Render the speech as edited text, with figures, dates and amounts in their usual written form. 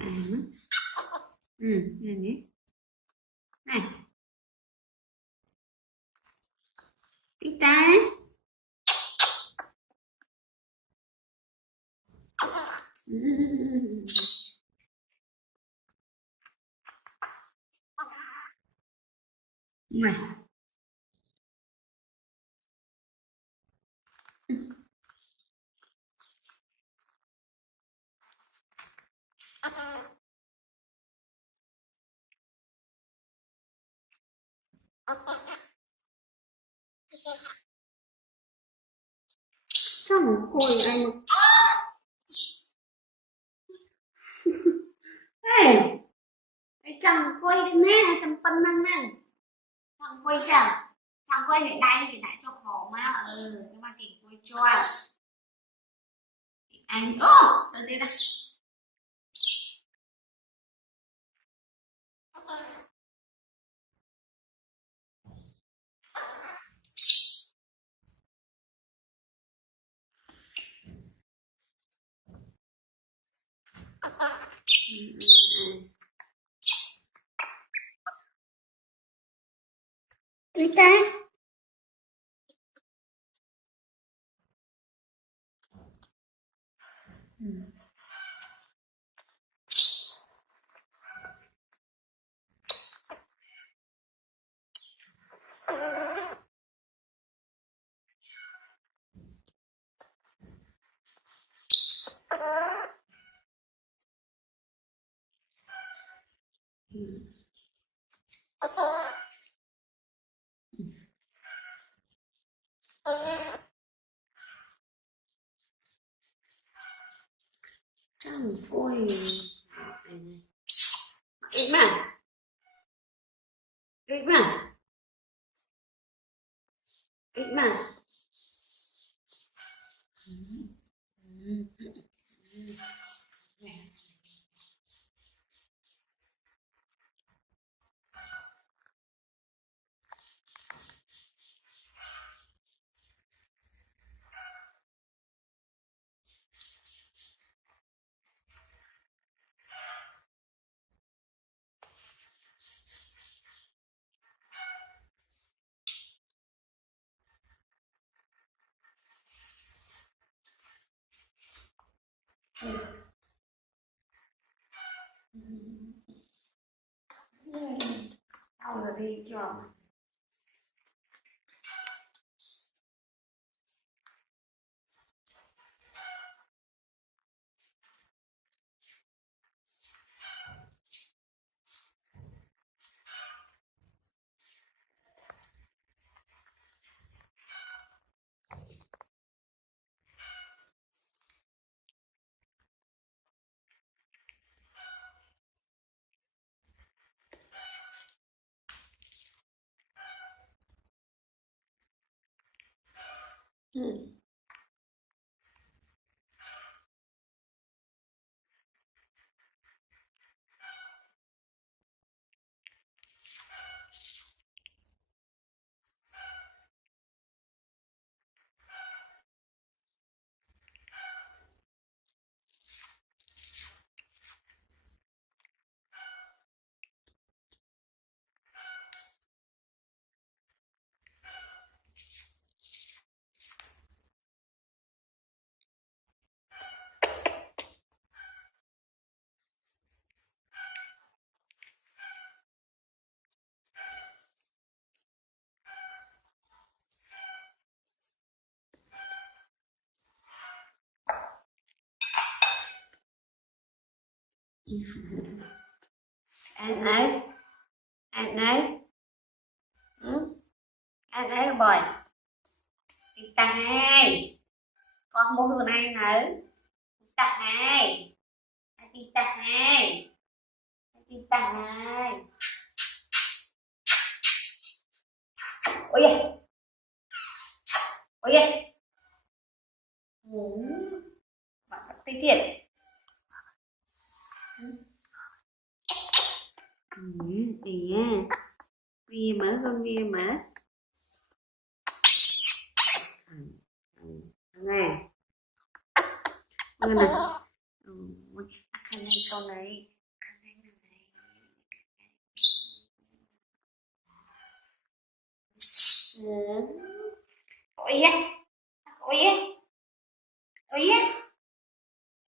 á. Này nhé. Này. Tita. Này. Sao mà cùi anh mà. Ê, cái chẳng quay đi nè, cầm phân năng nè. Chẳng quay chẳng. Chẳng quay để đây thì lại cho khó mà. Nhưng mà thì quay cho anh. Ô, đây đây. Tita. Chẳng quay. Ít mà. Ít mà. Ít mà. Đau rồi đi chưa? Ăn đấy. Ăn đấy. Ăn đấy bồi. Tita hai. Con mua đồ này nữa. Tita hai. Tita hai. Tita hai. Ôi da. Ôi da. Bạn thật tê thiệt. Đi nha. Vì mở con vì mở. Này. Này. câu này ôi á ôi á ôi á